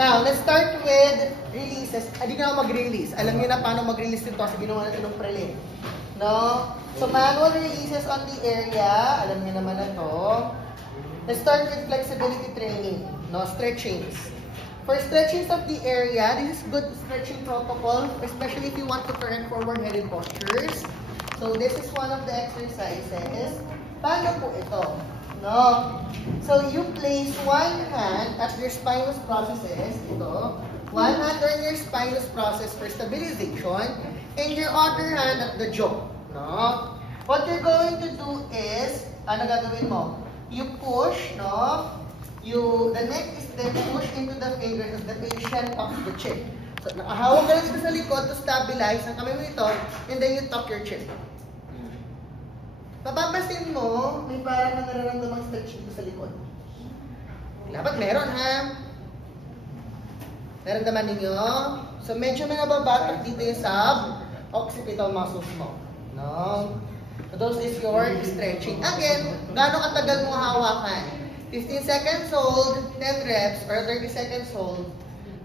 Now, let's start with releases. Hindi na ako mag-release. Alam niyo na paano mag-release nito kasi ginawa natin ng prelim. No? So, manual releases on the area. Alam niyo naman na to. Let's start with flexibility training. No? Stretchings. For stretchings of the area, this is good stretching protocol, especially if you want to correct forward-headed postures. So, this is one of the exercises. Paano po ito? No? So, you place one hand at your spinous processes, ito. One hand on your spinous process for stabilization, and your other hand at the jaw. No? What you're going to do is, ano gagawin mo? You push, no? The neck is then pushed into the fingers of the patient of the chin. So, nakahawak ka lang dito sa likod to stabilize ang kamay mo ito, and then you tuck your chin. Papapasin mo, may parang nararamdamang stretch dito sa likod. Dapat meron, ha? Naramdaman ninyo? So, medyo may nababatak dito yung sub-occipital muscles mo. No? So, those is your stretching. Again, gaano katagal mo hawakan? 15 seconds hold, 10 reps, or 30 seconds hold,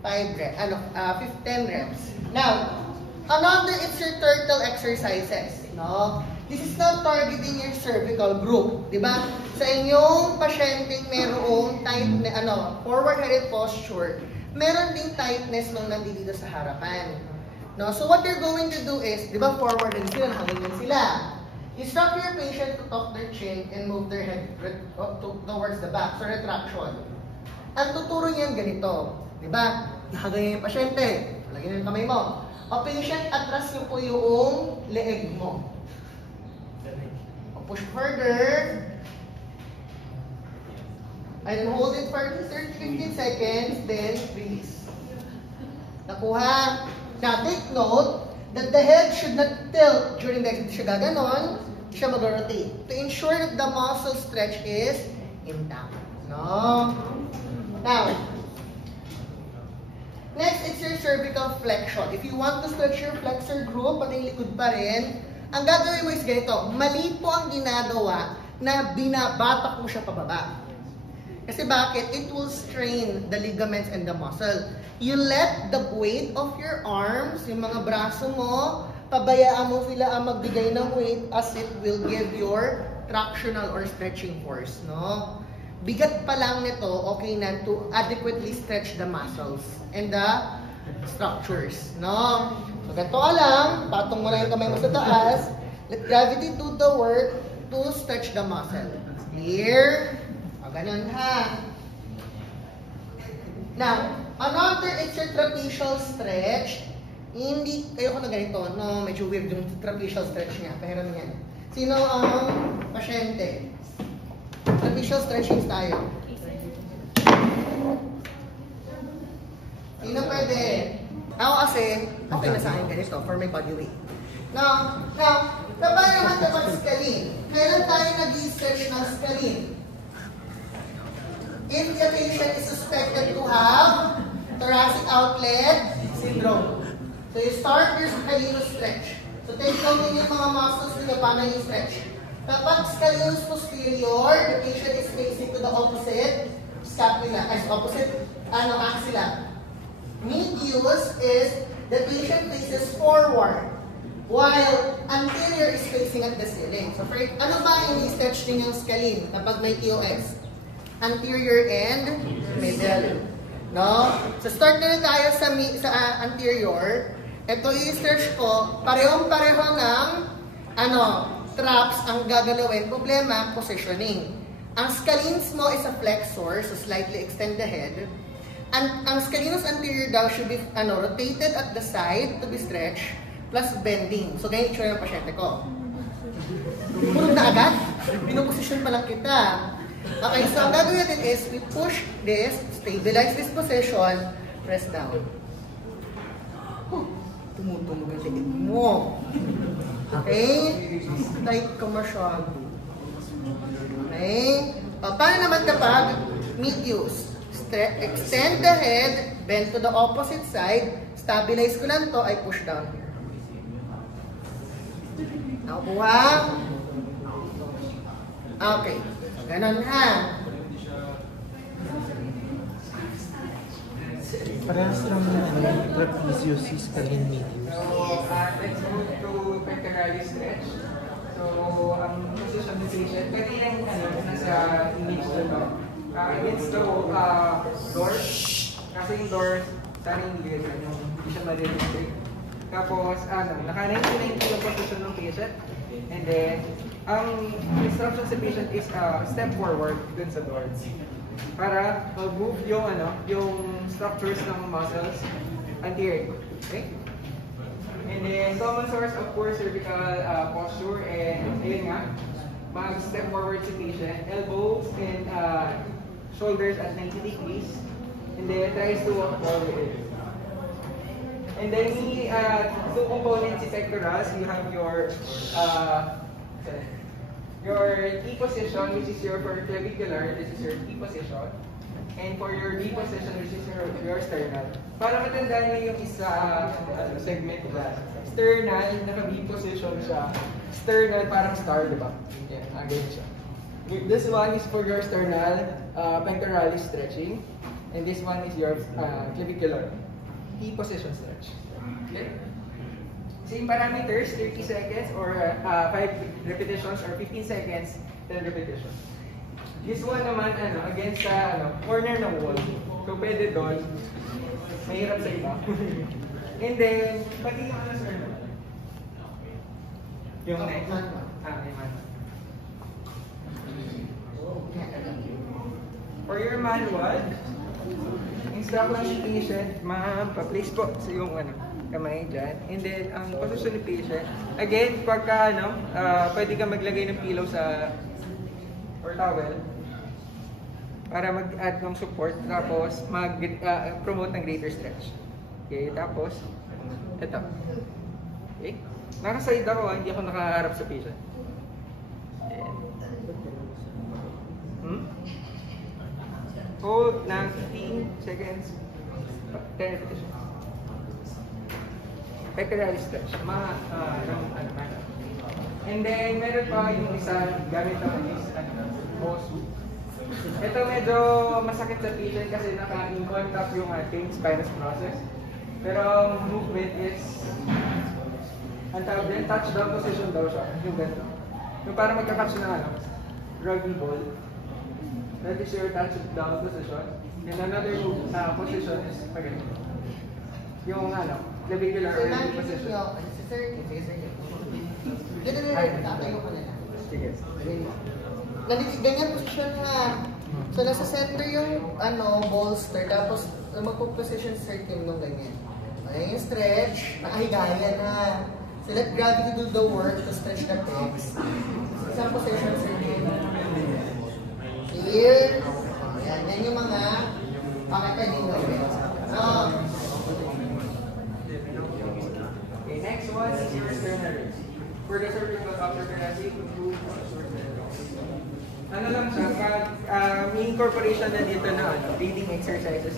10 reps. Now, another is your turtle exercises. No? This is not targeting your cervical group, di ba? Sa inyong pasyenteng merong tight, forward-headed posture, meron ding tightness nung nandito sa harapan. No? So what you're going to do is, di ba forward-headed sila, nakaganyan sila. Instruct your patient to tuck their chin and move their head towards the back, so retraction. Ang tuturo niyan ganito, di ba? Nakaganyan yung pasyente, lagyan yung kamay mo. O patient, atras niyo po yung leeg mo. Push further. And then hold it for 15 seconds, then release. Nakuha? Now, take note that the head should not tilt during the exercise. Siya gaganon, siya mag-rotate. To ensure that the muscle stretch is intact. No? Now, next is your cervical flexion. If you want to stretch your flexor group, pati likod pa rin, ang gagawin mo is ganito, mali po ang ginagawa na binabatak mo siya pababa. Kasi bakit? It will strain the ligaments and the muscle. You let the weight of your arms, yung mga braso mo, pabayaan mo sila ang magbigay ng weight as it will give your tractional or stretching force. No? Bigat pa lang nito, okay na to adequately stretch the muscles and the structures. No? So, ganito ka lang, patong mo na yung kamay mo sa taas, let gravity do the work to stretch the muscle. Clear? O, ganun ha. Now, another is your trapezial stretch. Hindi, ayoko na ganito, no, medyo weird yung trapezial stretch niya, pahiram yan. Sino ang pasyente? Trapezial stretching tayo. Sino pwede? Ako kasi, okay na sa akin ganito for my body weight. Now, paano naman kapag scalene? Kailan tayo nag-i-stretch ng scalene? If the patient is suspected to have thoracic outlet syndrome. So you start your scalenus stretch. So take note yung mga muscles nila paano yung stretch. Kapag scalenus posterior, the patient is facing to the opposite scapula, opposite axilla. Medius is the patient faces forward while anterior is facing at the ceiling. So, ano ba yung i-stretch din yung scalene kapag may TOS? Anterior and middle. No? So, start na rin tayo sa anterior. Ito i-stretch ko, parehong-pareho ng traps ang gagalawin. Problema, positioning. Ang scalenes mo is a flexor, so slightly extend the head. Ang scalenus anterior daw should be rotated at the side to be stretched plus bending. So, ganyan itsura ng pasyente ko. Purog na agad? Pinuposisyon pa lang kita. Okay, so ang gagawin natin is we push this, stabilize this position, press down. Tumutunog ang tingin mo. Okay? Tight ka masyado. Okay? Paano naman kapag medius? Extend the head, bend to the opposite side, stabilize ko lang to, I push down here. Nakuha? Okay. Ganon ha. Parehas lang yung trapezius, scalene medius. So, let's move to pectoralis stretch. So, ang position ng patient, pwede yung nasa image doon, against the door. Kasi yung door, sana hindi siya ma-restrict. Tapos, naka-99 yung position ng patient. And then, ang instruction sa patient is step forward dun sa door. Para mag-move yung structures ng muscles anterior. Okay? And then, common source of poor cervical posture, and ayun nga, mag-step forward si patient, elbows and shoulders at 90 degrees, and then tries to walk forward. And then, two components si pectorals, you have your key position, which is your for clavicular, this is your key position. And for your B position, which is your sternal. Para matandaan nyo yung isa segment nila. Sternal, naka-B position siya. Sternal, parang star, di ba? Yan, ganyan siya. This one is for your sternal, pectoralis stretching. And this one is your clavicular, key position stretch. Okay? Same parameters, 30 seconds or 5 repetitions or 15 seconds, 10 repetitions. This one naman, against sa corner ng wall. So, pwede doon. Mahirap sa iba. And then, pati yung sir? Yung next? Yung for your manual, instruction ni patient, ma'am, pa-place po sa yung kamay dyan. And then, ang posisyon ni patient, again, pagka pwede ka maglagay ng pillow sa or towel para mag-add ng support, tapos mag-promote ng greater stretch. Okay, tapos, ito. Okay? Naka-side ako, hindi ako nakaharap sa patient. Okay. Hold ng 15 seconds, 10 repetitions. Pectoralis stretch. And then, meron pa yung isa gamit naman is Bosu. Ito medyo masakit sa patient kasi naka-in-contact yung ating spinous process. Pero ang movement is, ang tawag din, touchdown position daw siya. Yung ganito. Yung parang magka-catch na rugby ball. That is your touchdown position. And another position is ganito. Yung clavicular or position. Tatayo ko na lang. Sige. Ganyan position nga. So, nasa center yung bolster, tapos magpo-position circle nung ganyan. Ayan yung stretch, nakahigaya na. So, let gravity do the work to stretch the pecs. Isang position circle. Here. Ayan, yan yung mga pakipaging gawin. Okay, next one is your sternal raise. For the cervical upper thoracic, improve ano lang siya, may incorporation na dito na breathing exercises.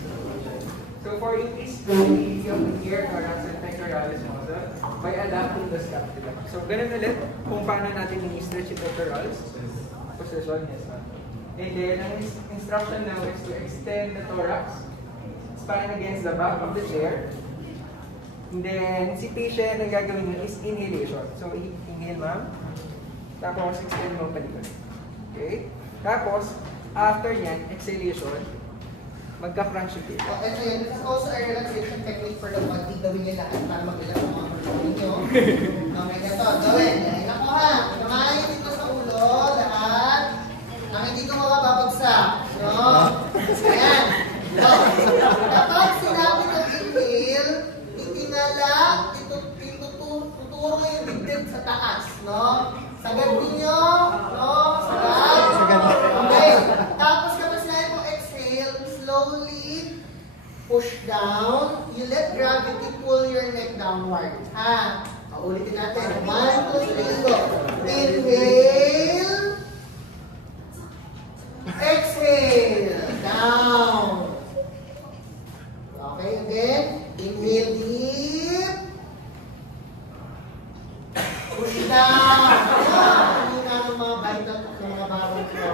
So for increased mobility of the ear, thorax, and pectoralis muscle by adapting the scapula. So ganun ulit kung paano natin i-stretch yung pectoralis. Position, yes. And then, ang instruction now is to extend the thorax, spine against the back of the chair. And then, si patient, ang gagawin mo is inhalation. So, inhale, ma'am. Tapos, extend mo palikod. Okay? Tapos, after yan, exhalation, magka-crunch yung patient. Ito yun. This is also a relaxation technique for the body. Gawin niyo lahat para mag-relax ang mga pagkakas ninyo. Okay, ito. Gawin. Yan ako ha. Kamay dito sa ulo. Lahat. Ang hindi ko makababagsak. No? Ayan. Kapag sinabi ng inhale, itinala, tuturo yung dibdib sa taas. No? Sagad ninyo. No? Sagad. Okay. Tapos kapag sinabi mo exhale, slowly push down. You let gravity pull your neck downward. Ha? Ulitin natin. 1, 2, 3, go. Inhale. Exhale. Down. Okay, again. Inhale deep. Push down. Hindi na ng mga vital ng mga bawang ko.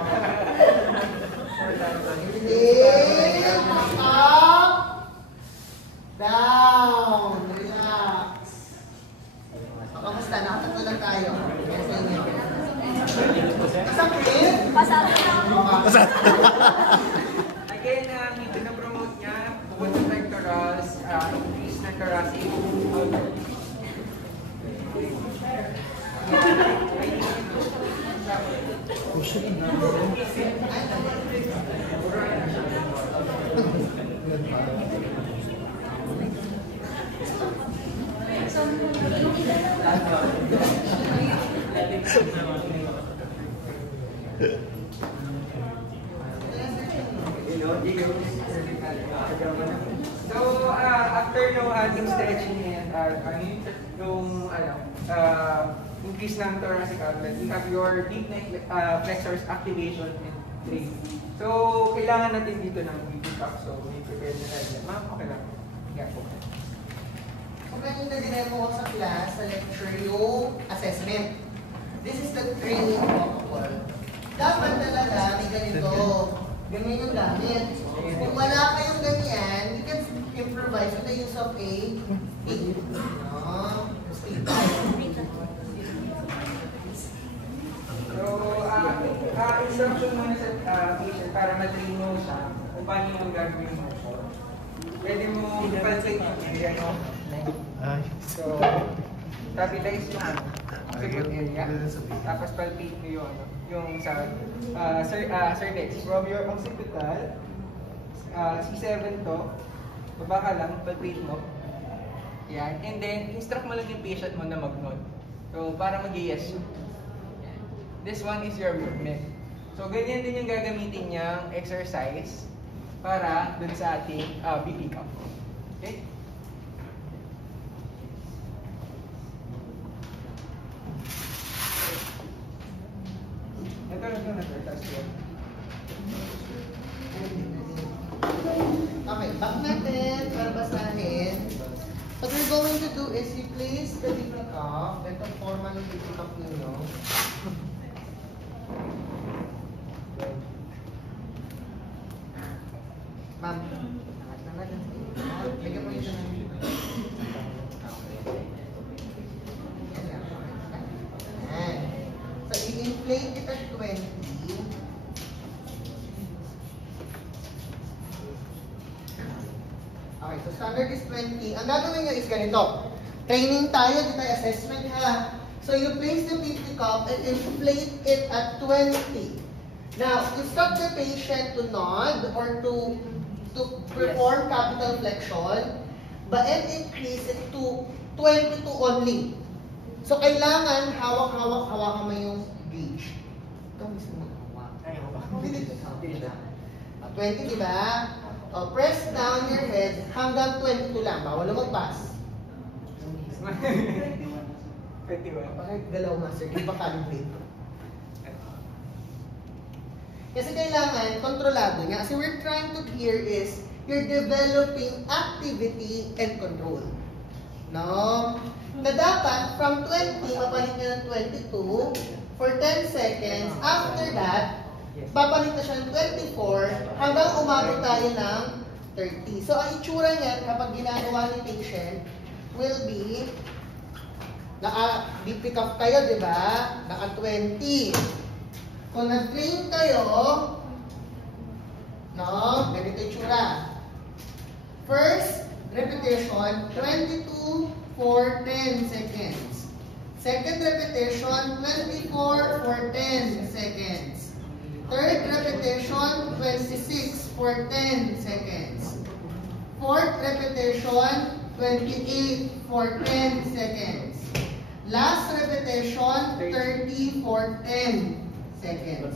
Inhale. Up. ng thoracic outlet. So, after yung ating stretching and increase ng thoracic outlet, you have your deep neck flexors activation and training. So, kailangan natin dito ng BP cup. So, may prepare na tayo. Ma'am, okay lang. Yeah, okay. So, kanina dinemo ko sa class, sa lecture, yung assessment. This is the training protocol. Dapat talaga may ganito. Ganyan yung gamit. Kung wala kayong ganyan, you can improvise with the use of a stick. So, instruction muna sa patient para matrain mo siya kung paano yung gagawin mo. Pwede mo palpate yung area nyo. So, stabilize yung support area. Tapos palpate nyo yung sa cervix. From your occipital, C7 to, baba ka lang, palpate mo. Yan. And then, instruct mo lang yung patient mo na mag-nod. So, para mag-yes. This one is your movement. So, ganyan din yung gagamitin niyang exercise para dun sa ating BP cup. Okay? Ito. Tapos yun. Okay, back natin para basahin. What we're going to do is you place the BP cup. Ito formal yung BP cup ninyo. Ma'am, bigyan mo yun na. So, i-inflate it at 20. Okay, so standard is 20. Ang gagawin nyo is ganito. Training tayo, di tayo assessment ha. So, you place the BP cup and inflate it at 20. Now, instruct the patient to nod or to perform capital flexion, but increase it to 22 only. So, kailangan hawak-hawakan mo yung gauge. Ikaw mismo hawak. 20, di ba? Press down your head hanggang 22 lang. Bawal lumagpas. 21. Bakit galaw nga, sir? Iba calibrate. Kasi kailangan, kontrolado niya. Kasi we're trying to here is, you're developing activity and control. No? Na dapat, from 20, mapalit niya ng 22 for 10 seconds. After that, papalit na siya ng 24 hanggang umabot tayo ng 30. So, ang itsura niyan, kapag ginagawa ni patient, will be, naka-BP cuff kayo, di ba? Naka-20. Kung nag-train kayo, no, ganito yung tsura. First repetition, 22 for 10 seconds. Second repetition, 24 for 10 seconds. Third repetition, 26 for 10 seconds. Fourth repetition, 28 for 10 seconds. Last repetition, 30 for 10 seconds.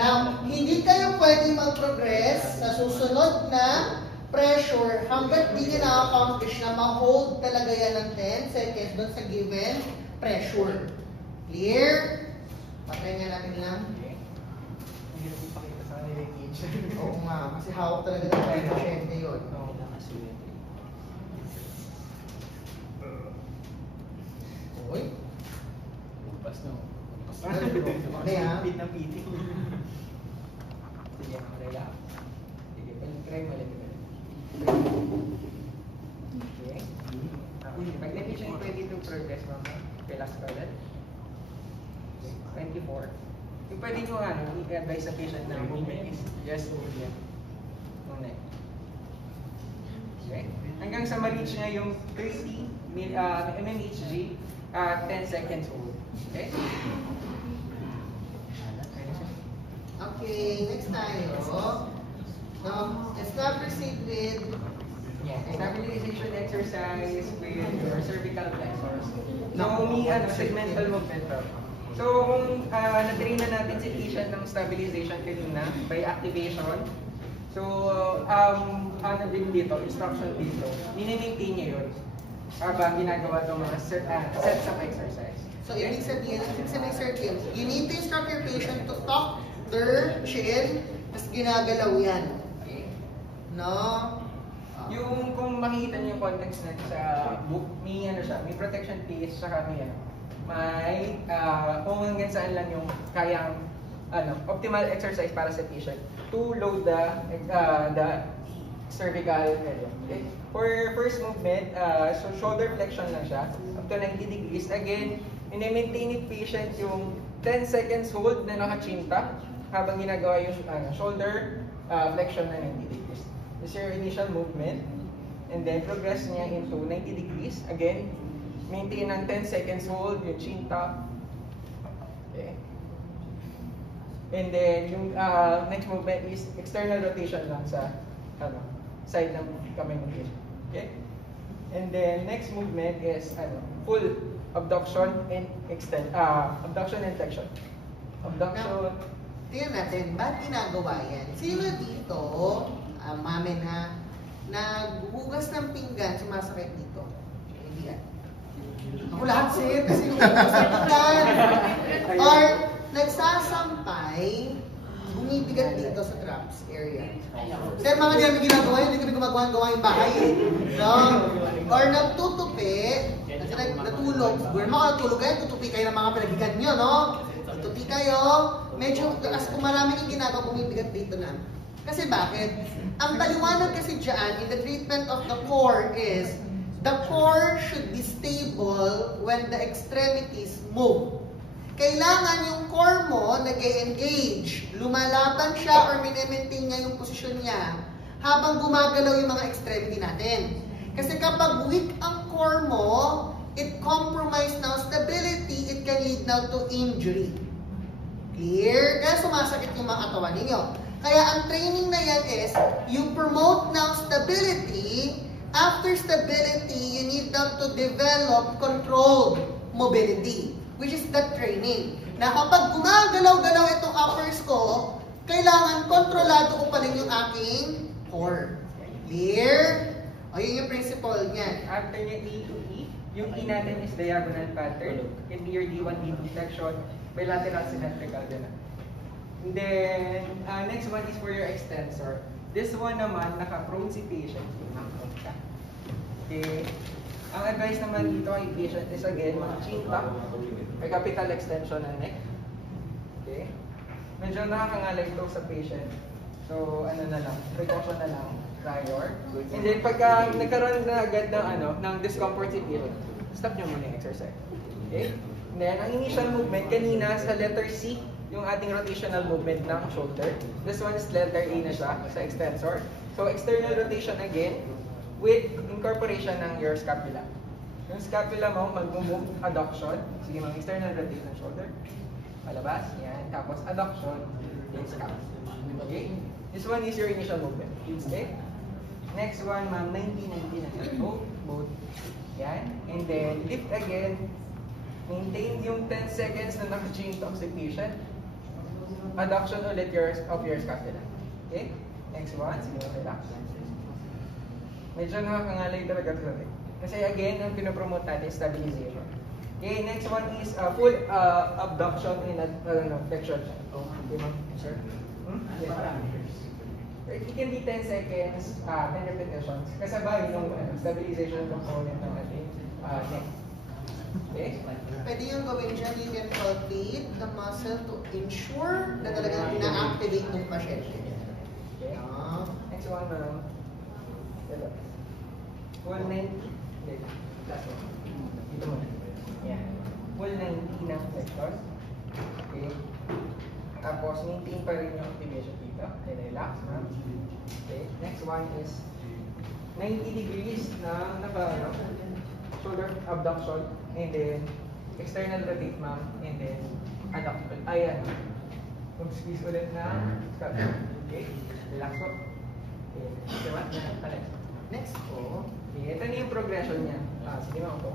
Now, hindi kayo pwede mag-progress sa susunod na pressure hanggat di nyo na-accomplish na ma-hold talaga yan ng 10 seconds doon sa given pressure. Clear? Patay nga natin lang. Hindi na ipakita sa kanila yung gauge. Oo nga, kasi hawak talaga ng pasyente yun. Uy. Bukas na. Ano yan? Pit ng PT. Sige, relax. Sige, try mo lang. Okay. Pag na-patient pwede to progress, mama. Relax ka ulit. 24. Yung pwede nyo i-advise sa patient na movement is just move yan. Okay. Hanggang hanggang sa ma-reach niya yung 30 mmHg 10 seconds hold. Okay? Okay, next tayo. Let's now proceed with Stabilization exercise with your cervical flexors. So, may segmental movement. So, kung na-train na natin si patient ng stabilization kanina by activation, so, ano din dito, instruction dito, mini-maintain niya yun habang ginagawa itong mga sets of exercise. So, ibig sabihin, sir Kim, you need to instruct your patient to tuck their chin, tapos ginagalaw yan. Okay. No? Yung kung makikita niyo yung context na sa book, may may protection piece, saka may kung hanggang saan lang yung kayang optimal exercise para sa patient to load the cervical area. Okay? For first movement, so shoulder flexion lang siya up to 90 degrees. Again, i-maintain ni patient yung 10 seconds hold na nakachinta habang ginagawa yung shoulder flexion na 90 degrees. This is your initial movement, and then progress niya into 90 degrees. Again, maintain ng 10 seconds hold, yung chin top. Okay. And then, yung next movement is external rotation lang sa side ng kamay ng patient. Okay? And then, next movement is full abduction and abduction and flexion. Abduction. Tingnan natin, ba't ginagawa yan? Sino dito, mamin ha, naghugas ng pinggan, sumasakit dito? Hindi yan. Ako lahat sir, kasi yung pinggan. Or nagsasampay, bumibigat dito sa traps area. Sir, mga di namin ginagawa yun, hindi kami gumagawa yung bahay. No? Or nagtutupi, kasi natulog, siguro makatulog kayo, tutupi kayo ng mga palagigan nyo, no? Tutupi kayo, medyo, as kung maraming yung ginagawa, bumibigat dito na. Kasi bakit? Ang paliwanag kasi dyan, in the treatment of the core is, the core should be stable when the extremities move. Kailangan yung core mo nag-e-engage, lumalaban siya or mini-maintain niya yung posisyon niya habang gumagalaw yung mga extremity natin. Kasi kapag weak ang core mo, it compromise now stability, it can lead now to injury. Clear? Kaya sumasakit yung mga katawan ninyo. Kaya ang training na yan is, you promote now stability. After stability, you need now to develop controlled mobility, which is the training. Na kapag gumagalaw-galaw itong uppers ko, kailangan kontrolado ko pa rin yung aking core. Clear? O yun yung principle niyan. After niya E to E, yung E natin is diagonal pattern. Can be your D1, D2 flexion, bilateral symmetrical din. And then, next one is for your extensor. This one naman, naka-prone si patient. Okay. Ang advice naman dito kay patient is again, chin tuck, may capital extension ng neck. Okay. Medyo nakakangalay ito sa patient. So, precaution na lang, prior. And then, pagka nagkaroon na agad ng discomfort si patient, stop nyo muna yung exercise. Okay. And then, ang initial movement, kanina sa letter C, yung ating rotational movement ng shoulder. This one is letter A na siya sa extensor. So, external rotation again with incorporation ng your scapula. Yung scapula mo, mag-move adduction. Sige, external rotation ng shoulder. Palabas, yan. Tapos adduction, then scapula. Okay? This one is your initial movement. Okay? Next one, ma'am, 90-90 na siya. Both. Yan. And then, lift again. Maintain yung 10 seconds na naka-change to occipation. Adduction ulit of your scapula. Okay? Next one, sige, relax. Medyo nakakangalay talaga ito. Kasi again, ang pinopromote natin is stabilization. Okay, next one is full abduction in flexion. Okay, ma'am? Sir? It can be 10 seconds, 10 repetitions. Kasabay yung stabilization component ng ating neck. Okay? Pwede yung gawin dyan, you can palpate the muscle to ensure na talagang na-activate ng pasyente. Okay. Next one, ma'am. Full 90. Last one. Dito mo. Yeah. Full 90 ng flexor. Okay. Tapos, maintain pa rin yung activation dito. Then, relax, ma'am. Okay. Next one is 90 degrees na shoulder abduction, and then external rotate, ma'am, and then adduction. Ayan. Mag-squeeze ulit na scapula. Okay? Relax po. Okay. Diba? Next po. Okay. Ito na yung progression niya. Sige ma'am po.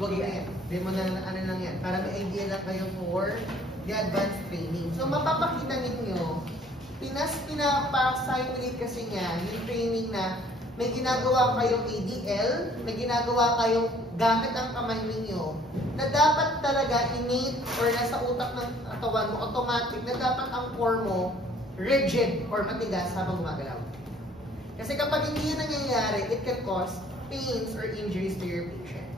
Huwag na yan. Demo na ano lang yan. Para may idea lang kayo for the advanced training. So, mapapakita ninyo, pinapa-simulate kasi niya yung training na may ginagawa kayong ADL, may ginagawa kayong gamit ang kamay ninyo, na dapat talaga innate or nasa utak ng katawan mo, automatic, na dapat ang core mo rigid or matigas habang gumagalaw. Kasi kapag hindi yun nangyayari, it can cause pains or injuries to your patient.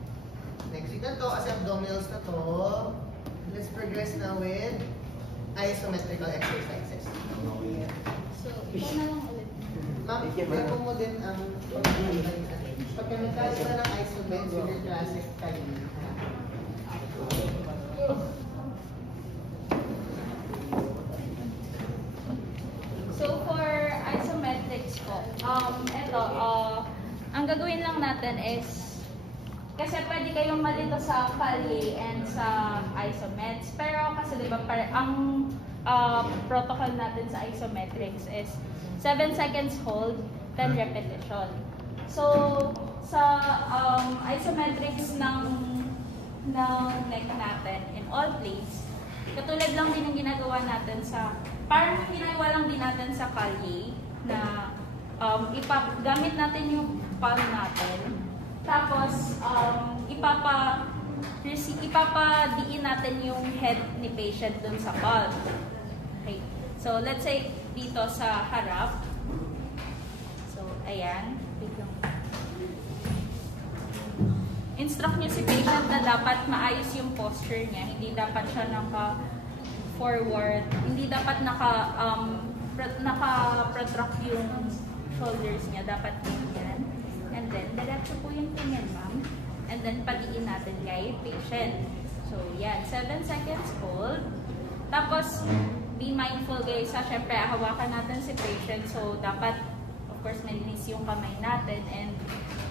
Next week na to, as abdominals na to, let's progress now with isometrical exercises. So, ito na lang ulit. Ma'am, ito mo din ang pagka nagkalit ka ng isomet with your classic time. So, for isometrics po, ang gagawin lang natin is, kasi pwede kayong malito sa Callier and sa isomets, pero kasi diba, ang protocol natin sa isometrics is 7 seconds hold, 10 repetition. So, sa isometrics ng neck natin in all plates, katulad lang din ang ginagawa natin sa, parang ginagawa lang din natin sa Callier, na gamit natin yung palm natin, tapos ipapadiin natin yung head ni patient dun sa palm. Okay. So, let's say dito sa harap. So, ayan. Instruct nyo si patient na dapat maayos yung posture niya. Hindi dapat siya naka-forward. Hindi dapat naka-protract yung shoulders niya. Dapat ganyan. And then, diretso po yung tingin, ma'am. And then, padiin natin kay patient. So, yan. 7 seconds hold. Tapos, be mindful guys, syempre, hawakan natin si patient. So, dapat, of course, malinis yung kamay natin. And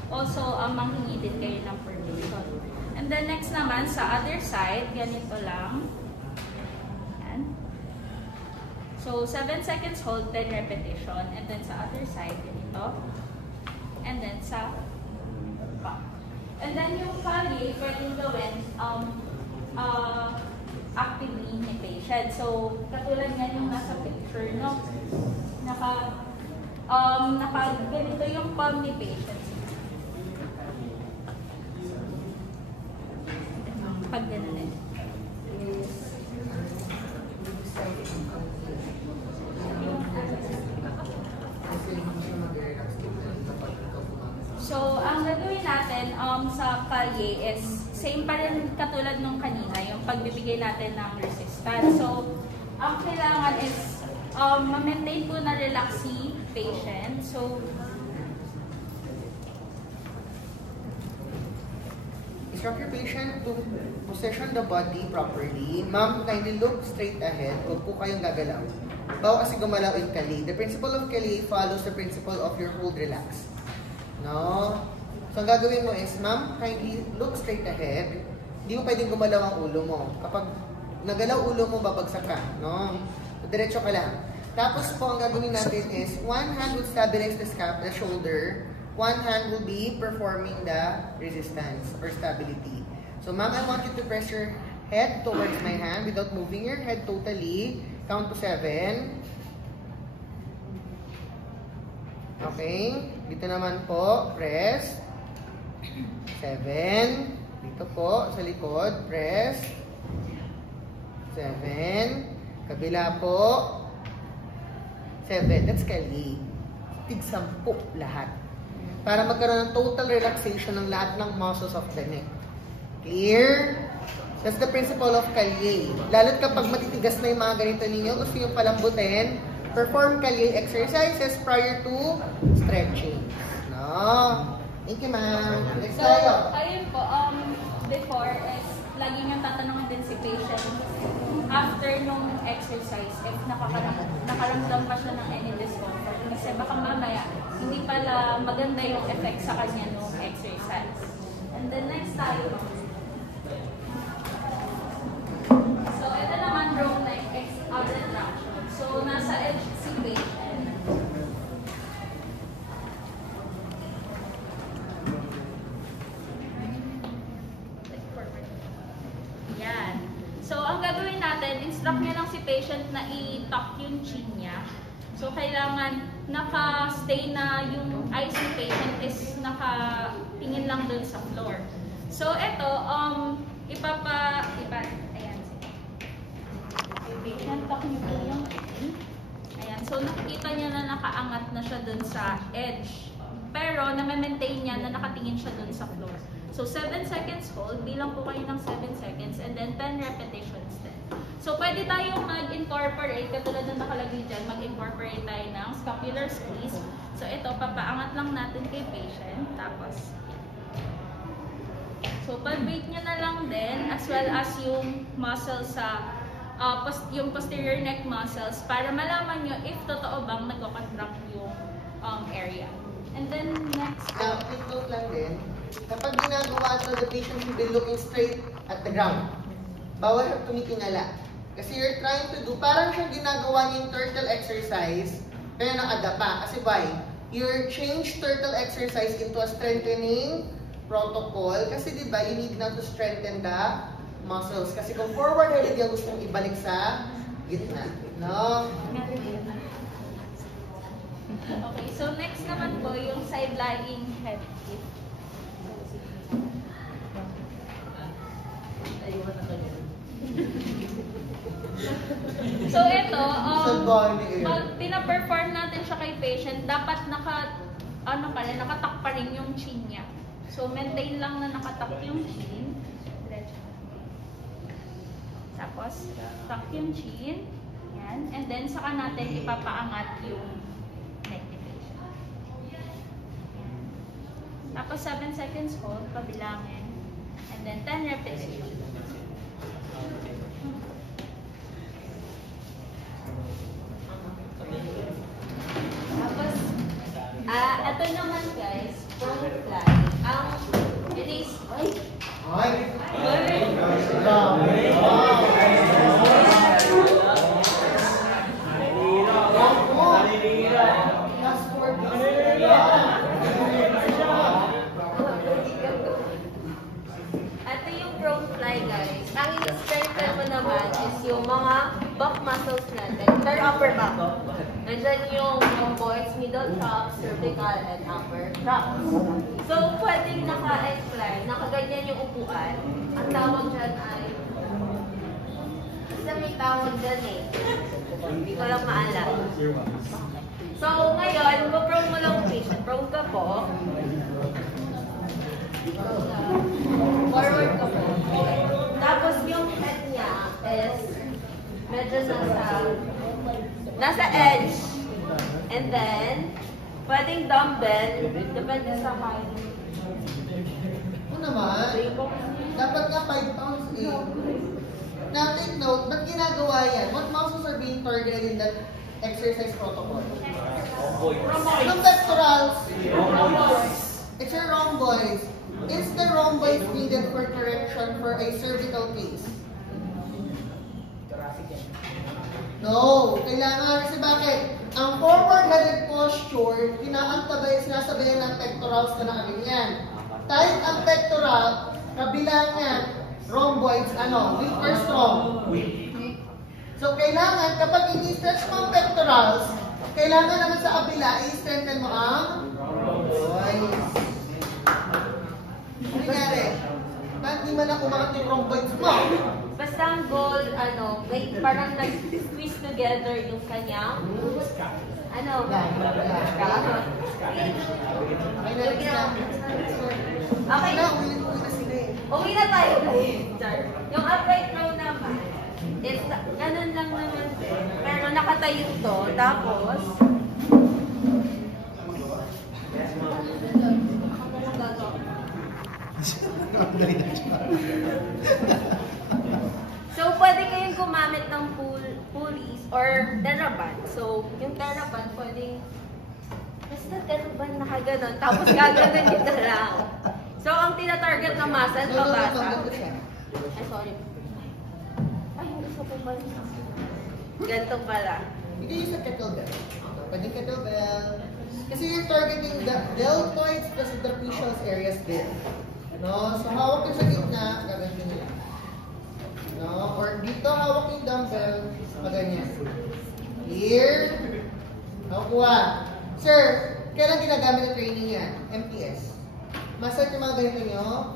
also, manghingi din kayo ng permission. And then, next naman, sa other side, ganito lang. Yan. So, 7 seconds hold, 10 repetition. And then, sa other side, ganito. And then, sa back. And then, yung Callier, pwedeng gawin, actively ni patient. So, katulad nga yung nasa picture, no? Ganito yung palm ni patient. Pag gano'n eh. So, ang gagawin natin sa Callier is same pa rin katulad nung kanina, yung pagbibigay natin ng resistance. So, ang kailangan is ma-maintain po na relax si patient. So, instruct your patient to position the body properly. Ma'am, kindly look straight ahead. Huwag po kayong gagalaw. Bawa kasi gumalaw in Callier. The principle of Callier follows the principle of your hold relax. No? So, ang gagawin mo is, ma'am, kindly look straight ahead. Hindi mo pwedeng gumalaw ang ulo mo. Kapag nagalaw ulo mo, babagsak ka. No? So, diretso ka lang. Tapos po, ang gagawin natin is, one hand will stabilize the shoulder. One hand will be performing the resistance or stability. So, ma'am, I want you to press your head towards my hand without moving your head totally. Count to 7. Okay. Dito naman po, press. 7. Dito po, sa likod, press. 7. Kabila po. 7. That's Callier. Tig-10 lahat. Para magkaroon ng total relaxation ng lahat ng muscles of the neck. Clear? That's the principle of Callier. Lalo't kapag matitigas na yung mga ganito ninyo, gusto nyo palambutin, perform Callier exercises prior to stretching. No? Thank you, ma'am. Next so, tayo. ayun po, before is, lagi niyong tatanungin din si patient after nung exercise if nakaramdam pa siya ng any discomfort. natin kasi baka mamaya hindi pala maganda yung effect sa kanya nung exercise. And then next tayo. So ito naman drone neck abduction. So nasa edge si patient. Yan. So ang gagawin natin, instruct niya lang si patient na i-tuck yung chin niya. So kailangan naka-stay na yung eyes ng patient is nakatingin lang dun sa floor. So ito, ayan. Yung patient, tuck niyo po yung chin. Ayan, so nakikita niya na nakaangat na siya dun sa edge. Pero na-maintain niya na nakatingin siya dun sa floor. So 7 seconds hold, bilang po kayo ng 7 seconds, and then 10 repetitions din. So pwede tayong mag-incorporate, katulad na nakalagay dyan, mag-incorporate tayo ng scapular squeeze. So ito, papaangat lang natin kay patient, tapos so palpate nyo na lang din, as well as yung muscles sa yung posterior neck muscles para malaman nyo if totoo bang nagko-contract yung area. And then next. Now, please note lang din, kapag ginagawa ito, the patient should be looking straight at the ground. Bawal tumitingala. Kasi you're trying to do, parang siyang ginagawa niya yung turtle exercise, pero nakada pa. Kasi why? You change turtle exercise into a strengthening protocol. Kasi diba, you need na to strengthen the muscles. Kasi kung forward-headed yung gusto mong ibalik sa gitna. No? Okay, so next naman po yung side-lying head lift. So ito, pag pina-perform natin siya kay patient, dapat nakatak pa rin yung chin niya. So maintain lang na nakatak yung chin. Tapos, tuck yung chin. Yan. And then, saka natin ipapaangat yung neck ni patient. Yan. Tapos, 7 seconds hold, pabilangin. And then, 10 repetitions. Tapos, ito naman guys, prone fly. It is, ito yung prone fly guys. Ang in-strengthen mo naman is yung mga back muscles natin. Third upper back. Nandyan yung rhomboids, middle traps, cervical, and upper traps. So, pwedeng naka-incline, nakaganyan yung upuan. Ang tawag dyan ay, isa may tawag dyan eh. Hindi ko lang maalam. So, ngayon, mag-prone mo lang patient. Prone ka po. Forward ka po. Tapos yung head niya is medyo nasa edge. And then, pwedeng dumbbell. Depende sa height. Ano naman? Dapat nga 5 pounds eh. Now take note, ba't ginagawa yan? What muscles are being targeted in that exercise protocol? Yung pectorals. It's your rhomboids. It's the rhomboids needed for correction for a cervical case. No, kailangan kasi bakit? Ang forward-headed posture, sinasabayan ng pectorals na nakamin yan. Tight ang pectoral, kabila niya, rhomboids, weak or strong? Weak. So, kailangan, kapag ini-stretch mo ang pectorals, kailangan naman sa kabila, i-strengthen mo ang rhomboids. Ano nangyari? Bakit di man ako umangat yung rhomboids mo? Basta ang goal, parang nag-squeeze together yung kanyang, Okay na, uwi na sila eh. Uwi na tayo. Yung upright row naman, is ganun lang naman. Pero nakatayo to, tapos, so, pwede kayong gumamit ng pulleys or TheraBand. So, yung TheraBand, pwedeng Basta ganun ba nakaganon, tapos gaganon yun na lang. So, ang tinatarget na muscle, pabasa. Ay, sorry. Ay, hindi sa pumalik. Ganito pala. You can use a kettlebell. Pwedeng kettlebell. Kasi you're targeting the deltoids plus the trapezius areas din. No? So, hawak yung sa gitna, gaganyan nyo lang. No? Or dito, hawak yung dumbbell, maganyan. Here. Nakukuha. Sir, kailan ginagamit na training yan? MPS. Massage yung mga ganito nyo.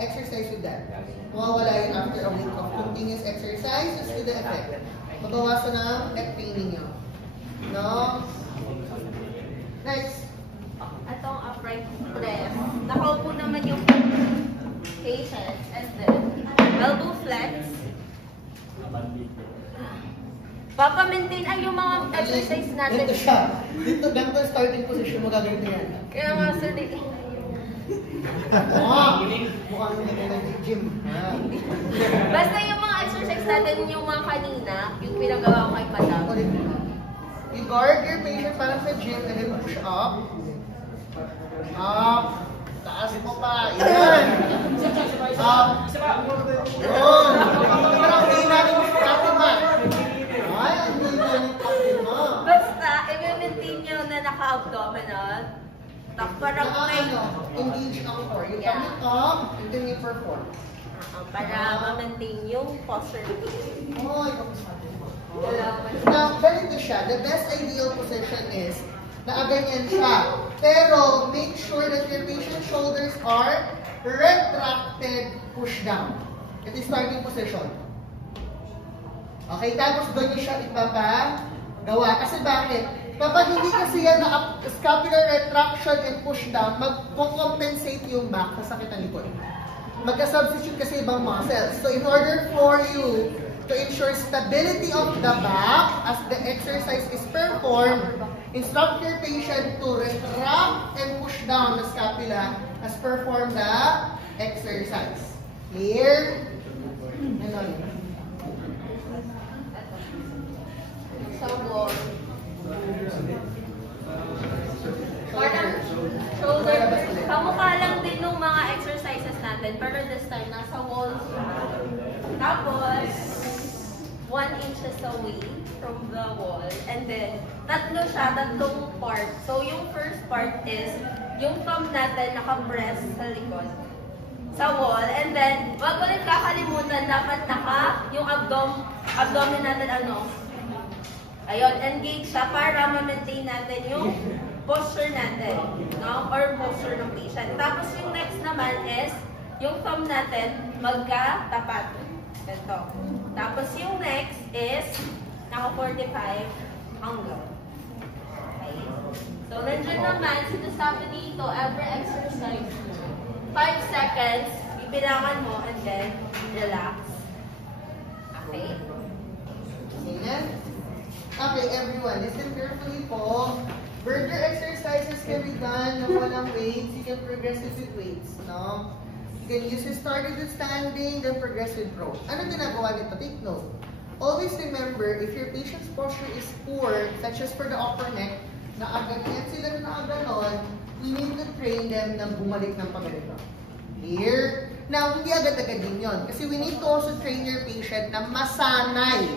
Exercise with that. Mawawala yun after a week of continuous exercise. Just to the effect. Mabawasan ng neck paining nyo. No? Next. Atong upright press. Nakaupo naman yung patient. And then, elbow flex. Papa-maintain ay yung mga exercise natin. Dito siya. Dito, ganito ang starting position mo gagawin yan. Kaya nga, sir, Mukhang hindi na nag-gym. basta yung mga exercise natin, yung mga kanina, yung pinagawa ko kay Madam. You guard your patient parang sa gym and then push up. Up. Taas mo pa. Yan. Up. Yun. Parang hindi natin mo sa Fatima. Ay, ang hindi natin Fatima. Basta, i-maintain nyo na naka-abdominal. Parang may... Engage ang core. You come up, and then you perform. Para ma-maintain yung posture. Oh, now, ganito siya. The best ideal position is nakaganyan siya. Pero, make sure that your patient's shoulders are retracted, push down. Ito yung starting position. Okay, tapos doon niyo siya ipapagawa. Kasi bakit? Kapag hindi kasi yan na scapular retraction and push down, mag-compensate yung back sa sakit ng likod. Magka-substitute kasi ibang muscles. So, in order for you to ensure stability of the back as the exercise is performed, instruct your patient to retract and push down the scapula as perform the exercise. Clear? Ano yun? Sa wall. Parang shoulder. Kamukha lang din nung mga exercises natin, pero this time nasa wall. Tapos, 1 inches away from the wall. And then, tatlong part. So, yung first part is, yung thumb natin naka-press sa likod. Sa wall. And then, wag ulit kakalimutan, dapat yung abdomen natin ayun, engage siya para ma-maintain natin yung posture natin, no? Or posture ng patient. Tapos yung next naman is, yung thumb natin magkatapat. Ito. Tapos yung next is, naka-45 angle. Okay. So, nandiyan naman, sinasabi dito, every exercise, 5 seconds, bibilangan mo, and then, relax. Okay? Okay, everyone, listen carefully po. Burger exercises can be done na walang weights. You can progress with weights, no? You can use it started with standing, then progress with row. Ano ginagawa nito? Take note. Always remember, if your patient's posture is poor, such as for the upper neck, nakaganyan sila na nakaganon, we need to train them na bumalik ng paganito. Here. Now, hindi agad-agad din yun. Kasi we need to also train your patient na masanay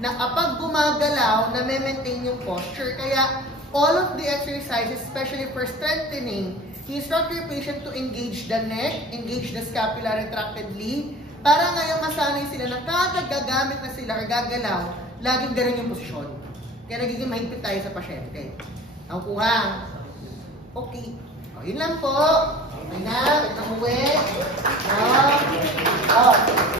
na kapag gumagalaw, na maintain yung posture. Kaya, all of the exercises, especially for strengthening, you instruct your patient to engage the neck, engage the scapula retractedly, para ngayon masanay sila na kada gagamit na sila or gagalaw, laging ganun yung posisyon. Kaya nagiging mahigpit tayo sa pasyente. Nakukuha? Okay. O, yun lang po. Okay na. Ito uwi.